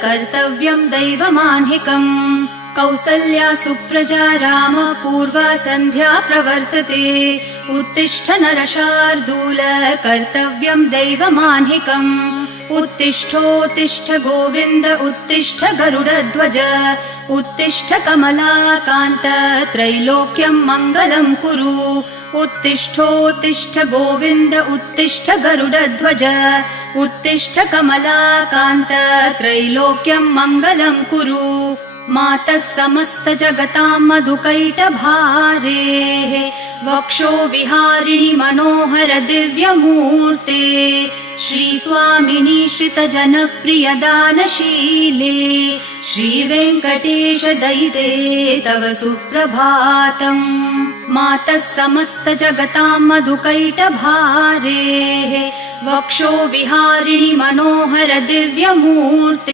कर्तव्यं दैवमान्हिकम् कौसल्या सुप्रजा राम पूर्वा सन्ध्या प्रवर्तते उत्तिष्ठ नरशार्दूल कर्तव्यं दैवमान्हिकम् उत्तिष्ठोत्तिष्ठ गोविन्द उत्तिष्ठ गरुडध्वज उत्तिष्ठ कमलाकान्त त्रैलोक्यं मङ्गलं कुरु उत्तिष्ठोत्तिष्ठ गोविन्द उत्तिष्ठ गरुडध्वज उत्तिष्ठ कमलाकान्त त्रैलोक्यं मङ्गलं कुरु मातः समस्त जगतां मधुकैटभारेः वक्षो विहारिणि मनोहर दिव्यमूर्ते श्रीस्वामिनि श्रितजनप्रिय दानशीले श्रीवेङ्कटेश दयिते तव सुप्रभातम् मातः समस्त जगतां मधुकैटभारेः वक्षो विहारिणि मनोहर दिव्यमूर्ते